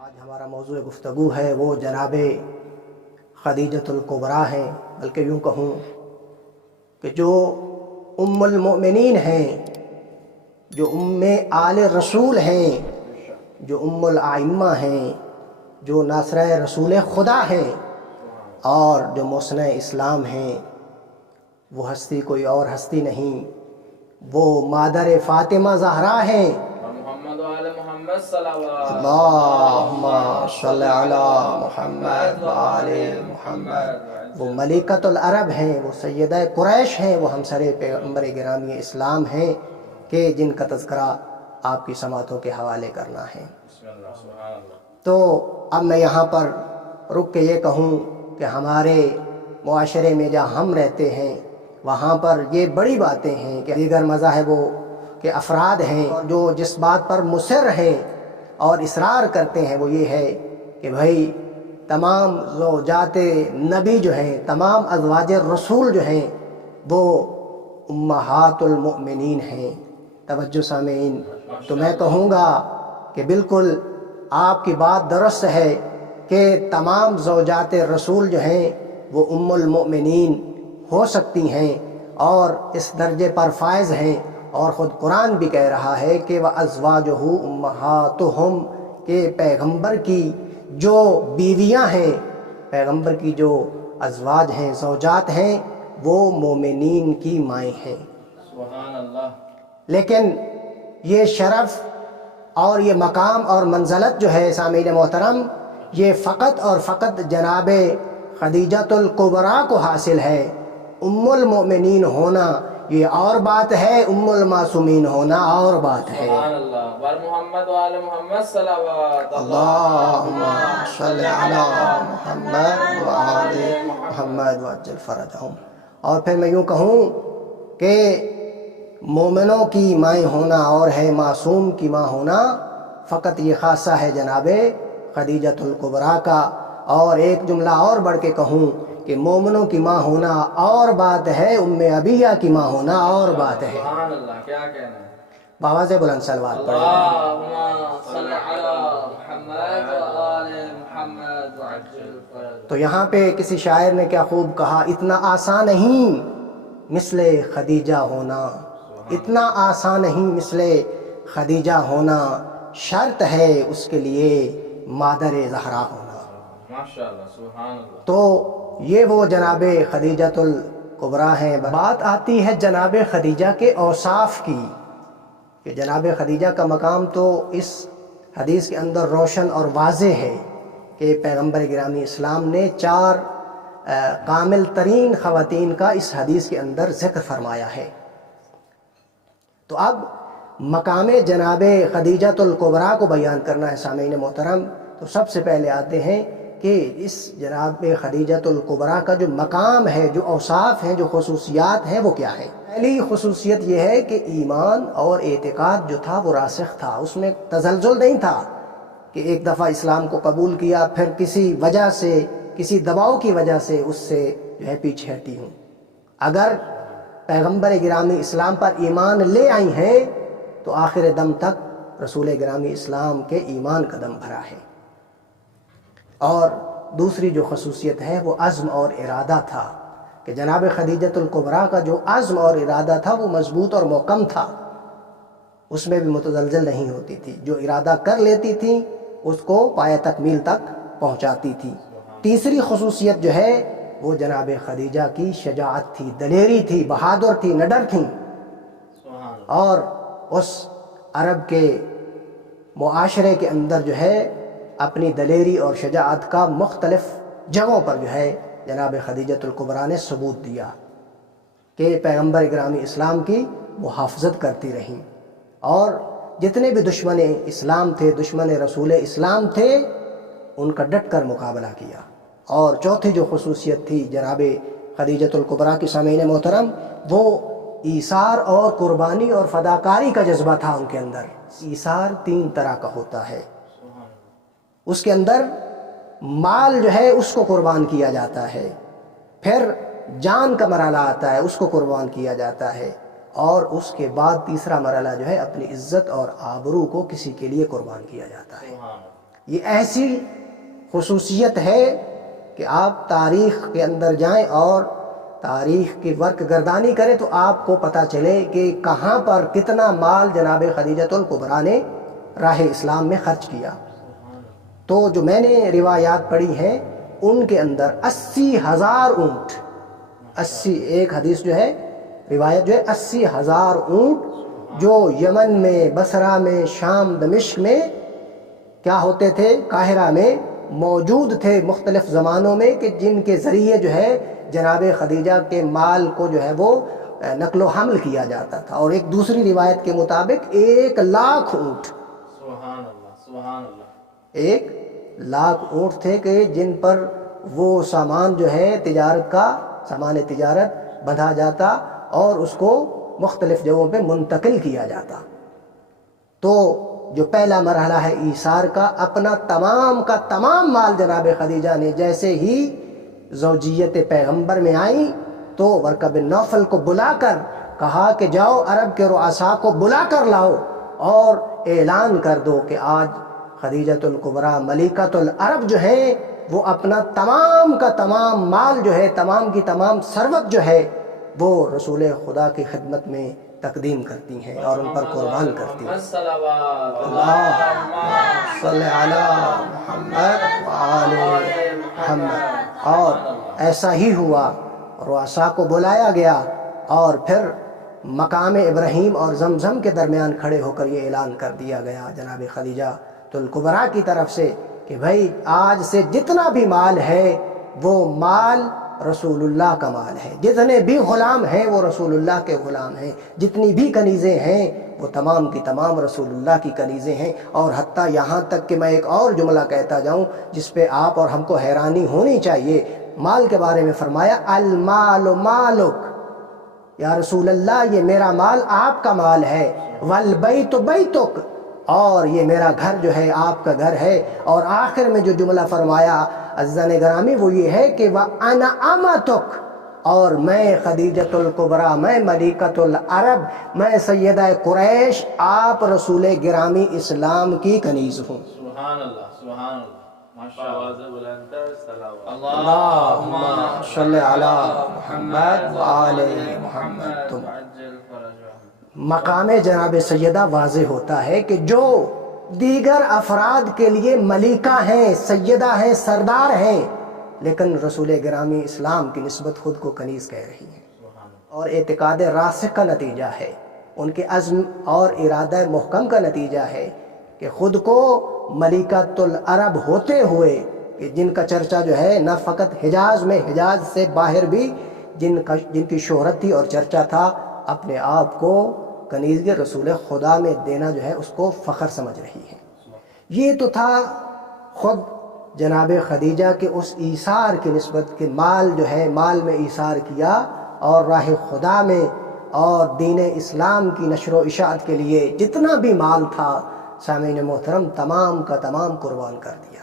آج ہمارا موضوع گفتگو ہے وہ جناب خدیجۃ الکبریٰ ہیں، بلکہ یوں کہوں کہ جو ام المؤمنین ہیں، جو ام آل رسول ہیں، جو ام الائمہ ہیں، جو ناصرہ رسول خدا ہیں اور جو مصنع اسلام ہیں۔ وہ ہستی کوئی اور ہستی نہیں، وہ مادر فاطمہ زہرا ہیں۔ محمد و آل محمد صلوات اللہم صلی علی محمد و آل محمد۔ وہ ملکۃ العرب ہیں، وہ سیدہ قریش ہیں، وہ ہمسر پیغمبر گرامی اسلام ہیں کہ جن کا تذکرہ آپ کی سماعتوں کے حوالے کرنا ہے۔ سبحان اللہ۔ تو اب میں یہاں پر رک کے یہ کہوں کہ ہمارے معاشرے میں جہاں ہم رہتے ہیں وہاں پر یہ بڑی باتیں ہیں کہ دیگر مذاہبوں کے افراد ہیں جو جس بات پر مصر ہیں اور اصرار کرتے ہیں وہ یہ ہے کہ بھائی تمام زوجات نبی جو ہیں، تمام ازواج رسول جو ہیں وہ امہات المؤمنین ہیں۔ توجہ سامعین، تو میں کہوں گا کہ بالکل آپ کی بات درست ہے کہ تمام زوجات رسول جو ہیں وہ ام المؤمنین ہو سکتی ہیں اور اس درجے پر فائز ہیں، اور خود قرآن بھی کہہ رہا ہے کہ وَأَزْوَاجُهُ أُمَّهَاتُهُمْ کہ پیغمبر کی جو بیویاں ہیں، پیغمبر کی جو ازواج ہیں، زوجات ہیں، وہ مومنین کی مائیں ہیں۔ سبحان اللہ۔ لیکن یہ شرف اور یہ مقام اور منزلت جو ہے سامعین محترم، یہ فقط اور فقط جناب خدیجۃ الکبریٰ کو حاصل ہے۔ ام المؤمنین ہونا یہ اور بات ہے، ام المعصومین ہونا اور بات ہے۔ سبحان اللہ۔ ور محمد و آل محمد صلوات اللہم صلی علی محمد و آل محمد وعجل فرجہم۔ اور پھر میں یوں کہوں کہ مومنوں کی مائیں ہونا اور ہے معصوم کی ماں ہونا فقط یہ خاصہ ہے جناب خدیجۃ الکبریٰ کا۔ اور ایک جملہ اور بڑھ کے کہوں کہ مومنوں کی ماں ہونا اور بات ہے، ام ابیہ کی ماں ہونا اور بات ہے۔ سبحان اللہ، کیا کہنا ہے۔ بآواز بلند صلوات پڑھیں۔ اللہم صلی علی محمد و آل محمد وعجل فرجہ۔ تو یہاں پہ کسی شاعر نے کیا خوب کہا، اتنا آسان نہیں مثل خدیجہ ہونا، اتنا آسان نہیں مثل خدیجہ ہونا، شرط ہے اس کے لیے مادر زہرا ہونا۔ ماشاءاللہ، سبحان اللہ۔ تو یہ وہ جناب خدیجۃ الکبریٰ ہیں۔ بات آتی ہے جناب خدیجہ کے اوصاف کی کہ جناب خدیجہ کا مقام تو اس حدیث کے اندر روشن اور واضح ہے کہ پیغمبر گرامی اسلام نے 4 کامل ترین خواتین کا اس حدیث کے اندر ذکر فرمایا ہے۔ تو اب مقام جناب خدیجۃ الکبریٰ کو بیان کرنا ہے سامعین محترم، تو سب سے پہلے آتے ہیں کہ اس جناب خدیجۃ الکبریٰ کا جو مقام ہے، جو اوصاف ہیں، جو خصوصیات ہیں، وہ کیا ہے۔ پہلی خصوصیت یہ ہے کہ ایمان اور اعتقاد جو تھا وہ راسخ تھا، اس میں تزلزل نہیں تھا کہ ایک دفعہ اسلام کو قبول کیا پھر کسی وجہ سے، کسی دباؤ کی وجہ سے اس سے جو ہے پیچھے ہٹی ہوں۔ اگر پیغمبر گرامی اسلام پر ایمان لے آئی ہیں تو آخر دم تک رسول گرامی اسلام کے ایمان کا دم بھرا ہے۔ اور دوسری جو خصوصیت ہے وہ عزم اور ارادہ تھا کہ جناب خدیجۃ الکبریٰ کا جو عزم اور ارادہ تھا وہ مضبوط اور محکم تھا، اس میں بھی متزلزل نہیں ہوتی تھی، جو ارادہ کر لیتی تھی اس کو پایہ تکمیل تک پہنچاتی تھی۔ تیسری خصوصیت جو ہے وہ جناب خدیجہ کی شجاعت تھی، دلیری تھی، بہادر تھی، نڈر تھیں، اور اس عرب کے معاشرے کے اندر جو ہے اپنی دلیری اور شجاعت کا مختلف جگہوں پر جو ہے جناب خدیجۃ الکبریٰ نے ثبوت دیا کہ پیغمبر گرامی اسلام کی محافظت کرتی رہیں، اور جتنے بھی دشمن اسلام تھے، دشمن رسول اسلام تھے، ان کا ڈٹ کر مقابلہ کیا۔ اور چوتھی جو خصوصیت تھی جناب خدیجۃ الکبریٰ کی سامعین محترم، وہ ایثار اور قربانی اور فداکاری کا جذبہ تھا ان کے اندر۔ ایثار 3 طرح کا ہوتا ہے، اس کے اندر مال جو ہے اس کو قربان کیا جاتا ہے، پھر جان کا مرحلہ آتا ہے، اس کو قربان کیا جاتا ہے، اور اس کے بعد تیسرا مرحلہ جو ہے اپنی عزت اور آبرو کو کسی کے لیے قربان کیا جاتا ہے۔ یہ ایسی خصوصیت ہے کہ آپ تاریخ کے اندر جائیں اور تاریخ کی ورق گردانی کریں تو آپ کو پتہ چلے کہ کہاں پر کتنا مال جناب خدیجۃ الکبریٰ نے راہ اسلام میں خرچ کیا۔ تو جو میں نے روایات پڑھی ہیں ان کے اندر 80,000 اونٹ، ایک حدیث جو ہے، روایت جو ہے 80,000 اونٹ جو یمن میں، بصرہ میں، شام، دمشق میں کیا ہوتے تھے، قاہرہ میں موجود تھے مختلف زمانوں میں، کہ جن کے ذریعے جو ہے جناب خدیجہ کے مال کو جو ہے وہ نقل و حمل کیا جاتا تھا۔ اور ایک دوسری روایت کے مطابق 1,00,000 اونٹ، سبحان اللہ، سبحان اللہ، 1,00,000 اونٹ تھے کہ جن پر وہ سامان جو ہے تجارت کا، سامان تجارت بندھا جاتا اور اس کو مختلف جگہوں پہ منتقل کیا جاتا۔ تو جو پہلا مرحلہ ہے ایثار کا، اپنا تمام کا تمام مال جناب خدیجہ نے جیسے ہی زوجیت پیغمبر میں آئی تو ورقہ بن نوفل کو بلا کر کہا کہ جاؤ عرب کے رؤساء کو بلا کر لاؤ اور اعلان کر دو کہ آج خدیجۃ الکبریٰ ملکۃ العرب جو ہیں وہ اپنا تمام کا تمام مال جو ہے، تمام کی تمام ثروت جو ہے وہ رسول خدا کی خدمت میں تقدیم کرتی ہیں اور ان پر قربان کرتی ہیں۔ اللہم صلی علی محمد وآل محمد۔ اور ایسا ہی ہوا، رؤساء کو بلایا گیا اور پھر مقام ابراہیم اور زمزم کے درمیان کھڑے ہو کر یہ اعلان کر دیا گیا جناب خدیجہ الکبریٰ کی طرف سے کہ بھائی آج سے جتنا بھی مال ہے وہ مال رسول اللہ کا مال ہے، جتنے بھی غلام ہیں وہ رسول اللہ کے غلام ہیں، جتنی بھی کنیزیں ہیں وہ تمام کی تمام رسول اللہ کی کنیزیں ہیں۔ اور حتیٰ یہاں تک کہ میں ایک اور جملہ کہتا جاؤں جس پہ آپ اور ہم کو حیرانی ہونی چاہیے، مال کے بارے میں فرمایا المال مالک، یا رسول اللہ یہ میرا مال آپ کا مال ہے، والبیت بیتک، اور یہ میرا گھر جو ہے آپ کا گھر ہے۔ اور آخر میں جو جملہ فرمایا عزیزان گرامی وہ یہ ہے کہ وَأَنَا أَمَتُكَ، اور میں خدیجۃ الکبریٰ، میں ملکۃ العرب، میں سیدہ قریش، آپ رسول گرامی اسلام کی کنیز ہوں۔ سبحان اللہ، سبحان اللہ، ماشاءاللہ، اللہم صلی علی محمد وآل محمد۔ مقام جناب سیدہ واضح ہوتا ہے کہ جو دیگر افراد کے لیے ملکہ ہیں، سیدہ ہیں، سردار ہیں، لیکن رسول گرامی اسلام کی نسبت خود کو کنیز کہہ رہی ہیں، اور اعتقاد راسخ کا نتیجہ ہے، ان کے عزم اور ارادہ محکم کا نتیجہ ہے کہ خود کو ملکۃ العرب ہوتے ہوئے، کہ جن کا چرچا جو ہے نہ فقط حجاز میں، حجاز سے باہر بھی جن کی شہرت تھی اور چرچا تھا، اپنے آپ کو کنیزی رسول خدا میں دینا جو ہے اس کو فخر سمجھ رہی ہے۔ یہ تو تھا خود جناب خدیجہ کے اس ایثار کی نسبت کہ مال جو ہے، مال میں ایثار کیا اور راہ خدا میں اور دین اسلام کی نشر و اشاعت کے لیے جتنا بھی مال تھا سامعین محترم تمام کا تمام قربان کر دیا۔